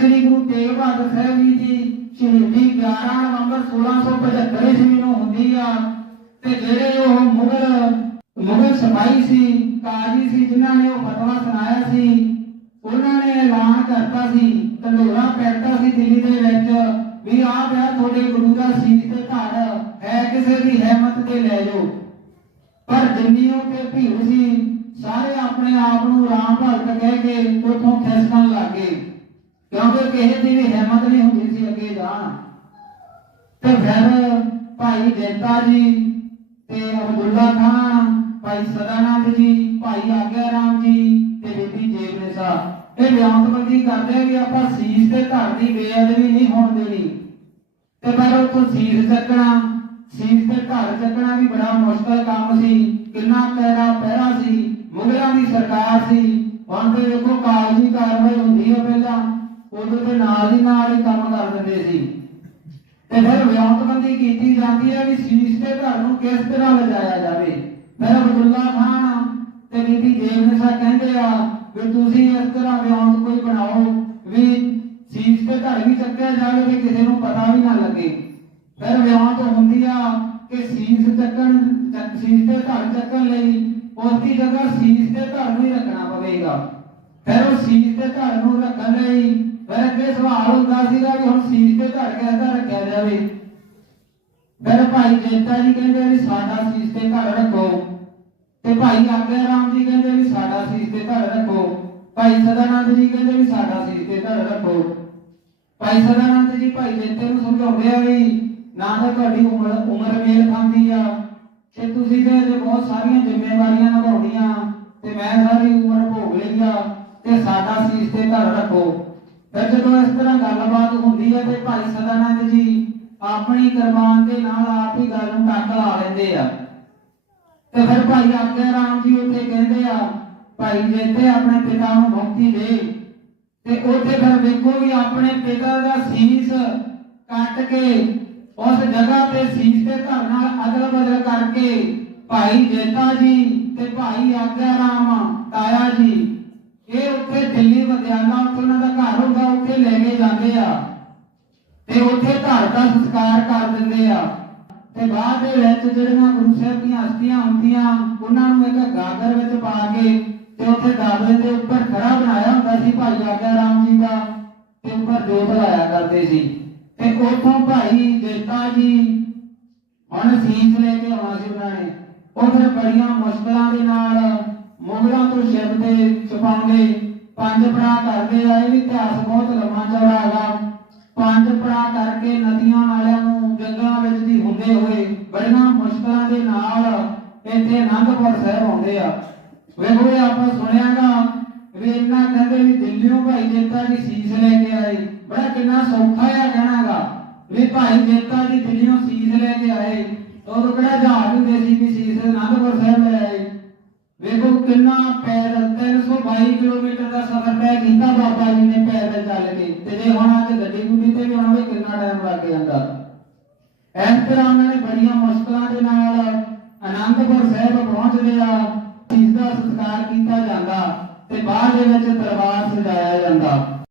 ਸ੍ਰੀ ਗੁਰੂ ਤੇਗ ਬਹਾਦਰ ਸਾਹਿਬ ਜੀ ਦੀ ਸ਼ਹੀਦੀ 11 ਨਵੰਬਰ 1675 ਈਸਵੀ ਨੂੰ ਹੁੰਦੀ ਆ ਤੇ ਜਿਹੜੇ ਉਹ ਮੁਗਲ ਮੁਗਲ ਸਿਪਾਹੀ ਸੀ, ਕਾਜੀ ਸੀ, ਜਿਨ੍ਹਾਂ ਨੇ ਉਹ ਫਤਵਾ ਸੁਣਾਇਆ ਸੀ, ਉਹਨਾਂ ਨੇ ਐਲਾਨ ਕਰਤਾ ਸੀ, ਢੰਡੋਰਾ ਪੈਟਾ ਸੀ ਦਿੱਲੀ ਦੇ ਵਿੱਚ ਵੀ ਆਹ ਪਿਆ ਤੁਹਾਡੇ ਗੁਰੂ ਦਾ ਸੀਸ ਤੇ ਧੜ ਹੈ, ਕਿਸੇ ਦੀ ਹਿੰਮਤ ਤੇ ਲੈ ਜਾਓ। ਪਰ ਜਿੰਨੀ ਉਹ ਤੇ ਭੀੜ ਸੀ, ਸਾਰੇ ਆਪਣੇ ਆਪ ਨੂੰ ਰਾਮ ਭਗਤ ਕਹਿ ਕੇ ਉਥੋਂ ਖਿਸਕਣ ਲੱਗੇ ਕਿਉਂਕਿ ਕਿਸੇ ਦੀ ਵੀ ਹਿੰਮਤ ਨਹੀਂ ਹੁੰਦੀ ਸੀ ਅੱਗੇ ਜਾਣ। ਤੇ ਫਿਰ ਭਾਈ ਜੈਤਾ ਜੀ ਤੇ ਅਬਦੁੱਲਾ ਖਾਨ, ਭਾਈ ਸਦਾਨੰਦ ਜੀ, ਭਾਈ ਆਗਿਆ ਰਾਮ ਜੀ ਤੇ ਬੀਬੀ ਜੇਬਨੇਸਾ ਇਹ ਬਿਆਨਤਬੰਦੀ ਕਰਦੇ ਆ ਕਿ ਆਪਾਂ ਸੀਸ ਤੇ ਧੜ ਦੀ ਬੇਅਦਬੀ ਨਹੀਂ ਹੋਣ ਦੇਣੀ। ਤੇ ਪਰ ਉੱਥੋਂ ਸੀਸ ਚੱਕਣਾ, ਸੀਸ ਤੇ ਧੜ ਚੱਕਣਾ ਵੀ ਬੜਾ ਮੁਸ਼ਕਲ ਕੰਮ ਸੀ। ਕਿੰਨਾ ਪੈਰਾ ਪਹਿਰਾ ਸੀ, ਮੁਗਲਾਂ ਦੀ ਸਰਕਾਰ ਸੀ। ਹੁਣ ਤੇ ਦੇਖੋ ਕਾਗਜ਼ੀ ਕਾਰਵਾਈ ਹੁੰਦੀ ਹੈ ਪਹਿਲਾਂ। ਉਦੋਂ ਤੇ ਨਾਲ ਹੀ ਨਾਲ ਹੀ ਕੰਮ ਕਰ ਦਿੰਦੇ ਸੀ। ਤੇ ਫਿਰ ਵਿਉਂਤਬੰਦੀ ਕੀਤੀ ਜਾਂਦੀ ਹੈ ਵੀ ਸੀਸ ਤੇ ਘਰ ਨੂੰ ਕਿਸ ਤਰ੍ਹਾਂ ਲਿਜਾਇਆ ਜਾਵੇ। ਫਿਰ ਅਬਦੁੱਲਾ ਖਾਨ ਤੇ ਬੀਬੀ ਜੇਬਨਸਾ ਕਹਿੰਦੇ ਆ ਵੀ ਤੁਸੀਂ ਇਸ ਤਰ੍ਹਾਂ ਵਿਉਂਤ ਕੋਈ ਬਣਾਓ ਵੀ ਸੀਸ ਤੇ ਘਰ ਵੀ ਚੱਕਿਆ ਜਾਵੇ ਤੇ ਕਿਸੇ ਨੂੰ ਪਤਾ ਵੀ ਨਾ ਲੱਗੇ। ਫਿਰ ਵਿਉਂਤ ਹੁੰਦੀ ਆ ਕਿ ਸੀਸ ਚੱਕਣ ਸੀਸ ਤੇ ਘਰ ਚੱਕਣ ਲਈ ਉਸ ਦੀ ਜਗ੍ਹਾ ਸੀਸ ਦੇ ਘਰ ਨੂੰ ਹੀ ਰੱਖਣਾ ਪਵੇਗਾ। ਫਿਰ ਉਹ ਸੀਸ ਦੇ ਘਰ ਨੂੰ ਰੱਖਣ ਲਈ ਫਿਰ ਅੱਗੇ ਸਵਾਲ ਹੁੰਦਾ ਸੀਗਾ ਕਿ ਹੁਣ ਸੀਸ ਤੇ ਘਰ ਕਿਹਦਾ ਰੱਖਿਆ ਜਾਵੇ? ਫਿਰ ਭਾਈ ਜੇਤਾ ਜੀ ਕਹਿੰਦੇ ਵੀ ਸਾਡਾ ਸੀਸ ਤੇ ਘਰ ਰੱਖੋ। ਤੇ ਭਾਈ ਆਗਿਆ ਰਾਮ ਜੀ ਕਹਿੰਦੇ ਵੀ ਸਾਡਾ ਸੀਸ ਤੇ ਘਰ ਰੱਖੋ। ਭਾਈ ਸਦਾਨੰਦ ਜੀ ਕਹਿੰਦੇ ਵੀ ਸਾਡਾ ਸੀਸ ਤੇ ਘਰ ਰੱਖੋ। ਭਾਈ ਸਦਾਨੰਦ ਜੀ ਭਾਈ ਜੇਤੇ ਨੂੰ ਸਮਝਾਉਂਦੇ ਆ ਵੀ ਨਾ ਤਾਂ ਤੁਹਾਡੀ ਉਮਰ ਉਮਰ ਮੇਲ ਖਾਂਦੀ ਆ। ਤੇ ਤੁਸੀਂ ਤੇ ਅਜੇ ਬਹੁਤ ਸਾਰੀਆਂ ਜ਼ਿੰਮੇਵਾਰੀਆਂ ਨਿਭਾਉਣੀਆਂ, ਤੇ ਮੈਂ ਸਾਰੀ ਉਮਰ ਭੋਗ ਲਈ ਆ, ਤੇ ਸਾਡਾ ਸੀਸ ਤੇ ਘਰ ਰੱਖੋ। ਫਿਰ ਜਦੋਂ ਇਸ ਤਰ੍ਹਾਂ ਗੱਲਬਾਤ ਹੁੰਦੀ ਹੈ ਤੇ ਭਾਈ ਸਦਾਨੰਦ ਜੀ ਆਪਣੀ ਕੁਰਬਾਨ ਦੇ ਨਾਲ ਆਪ ਹੀ ਗੱਲ ਨੂੰ ਟੱਕ ਲਾ ਲੈਂਦੇ ਆ। ਤੇ ਫਿਰ ਭਾਈ ਆਗਿਆ ਰਾਮ ਜੀ ਉੱਥੇ ਕਹਿੰਦੇ ਆ, ਭਾਈ ਜੇਤੇ ਆਪਣੇ ਪਿਤਾ ਨੂੰ ਮੁਕਤੀ ਦੇ, ਤੇ ਉੱਥੇ ਫਿਰ ਵੇਖੋ ਵੀ ਆਪਣੇ ਪਿਤਾ ਦਾ ਸੀਸ ਕੱਟ ਕੇ ਉਸ ਜਗ੍ਹਾ ਤੇ ਸੀਸ ਤੇ ਧਰ ਨਾਲ ਅਦਲ ਬਦਲ ਕਰਕੇ ਭਾਈ ਜੇਤਾ ਜੀ ਤੇ ਭਾਈ ਆਗਿਆ ਰਾਮ ਤਾਇਆ ਜੀ, ਇਹ ਉੱਥੇ ਦਿੱਲੀ ਵਿਦਿਆਲਾ ਉੱਥੇ ਉਹਨਾਂ ਦਾ ਘਰ ਹੁੰਦਾ ਉੱਥੇ ਲੈ ਕੇ ਜਾਂਦੇ ਆ। ਤੇ ਉੱਥੇ ਘਰ ਦਾ ਸੰਸਕਾਰ ਕਰ ਦਿੰਦੇ ਆ। ਤੇ ਬਾਅਦ ਦੇ ਵਿੱਚ ਜਿਹੜੀਆਂ ਗੁਰੂ ਸਾਹਿਬ ਦੀਆਂ ਹਸਤੀਆਂ ਹੁੰਦੀਆਂ, ਉਹਨਾਂ ਨੂੰ ਇੱਕ ਗਾਗਰ ਵਿੱਚ ਪਾ ਕੇ ਤੇ ਉੱਥੇ ਗਾਗਰ ਦੇ ਉੱਪਰ ਖੜਾ ਬਣਾਇਆ ਹੁੰਦਾ ਸੀ ਭਾਈ ਆਗਿਆ ਰਾਮ ਜੀ ਦਾ, ਤੇ ਉੱਪਰ ਜੋਤ ਲਾਇਆ ਕਰਦੇ ਸੀ। ਤੇ ਉੱਥੋਂ ਭਾਈ ਜੇਤਾ ਜੀ ਹੁਣ ਸੀਸ ਲੈ ਕੇ ਆਉਣਾ ਸੀ ਉਹਨਾਂ ਨੇ। ਉਹ ਫਿਰ ਬੜੀਆਂ ਮੁਸ਼ਕਲਾਂ ਦੇ ਨਾਲ ਮੁਗਲਾਂ ਤੋਂ ਸ਼ਿਵ ਤੇ ਛਪਾਉਂਦੇ ਪੰਜ ਪੜਾ ਕਰਦੇ ਆ, ਇਹ ਵੀ ਇਤਿਹਾਸ ਬਹੁਤ ਲੰਮਾ ਚੌੜਾ ਹੈਗਾ। ਪੰਜ ਪੜਾ ਕਰਕੇ ਨਦੀਆਂ ਨਾਲਿਆਂ ਨੂੰ ਜੰਗਲਾਂ ਵਿੱਚ ਦੀ ਹੁੰਦੇ ਹੋਏ, ਬੜੀਆਂ ਮੁਸ਼ਕਲਾਂ ਦੇ ਨਾਲ ਇੱਥੇ ਅਨੰਦਪੁਰ ਸਾਹਿਬ ਆਉਂਦੇ ਆ। ਵੇਖੋ ਇਹ ਆਪਾਂ ਸੁਣਿਆਗਾ ਵੀ ਇਹਨਾਂ ਕਹਿੰਦੇ ਵੀ ਦਿੱਲੀੋਂ ਭਾਈ ਜੇਤਾ ਦੀ ਸੀਸ ਲੈ ਕੇ ਆਏ। ਬੜਾ ਕਿੰਨਾ ਸੌਖਾ ਆ ਕਹਿਣਾਗਾ ਵੀ ਭਾਈ ਜੇਤਾ ਦੀ ਦਿੱਲੀੋਂ ਸੀਸ ਲੈ ਕੇ ਆਏ। ਉਦੋਂ ਕਿਹੜਾ ਜਹਾਜ਼ ਹੁੰਦੇ ਸੀ ਕਿ ਸੀਸ ਅਨੰਦਪੁਰ ਸਾਹਿਬ ਲੈ ਦਾ ਸਫ਼ਰ ਤੈਅ ਕੀਤਾ ਬਾਬਾ ਜੀ ਨੇ ਪੈਦਲ ਚੱਲ ਕੇ ਤੇ ਜੇ ਹੁਣ ਅੱਜ ਗੱਡੀ ਗੁੱਡੀ ਤੇ ਵੀ ਆਉਣਾ ਕਿੰਨਾ ਟਾਈਮ ਲੱਗ ਜਾਂਦਾ। ਇਸ ਤਰ੍ਹਾਂ ਉਹਨਾਂ ਨੇ ਬੜੀਆਂ ਮੁਸ਼ਕਲਾਂ ਦੇ ਨਾਲ ਅਨੰਦਪੁਰ ਸਾਹਿਬ ਪਹੁੰਚਦੇ ਆ ਇਸ ਦਾ ਸੰਸਕਾਰ ਕੀਤਾ ਜਾਂਦਾ ਤੇ ਬਾਅਦ ਦੇ ਵਿੱਚ ਦਰਬਾਰ ਸਜਾਇਆ ਜਾਂਦਾ।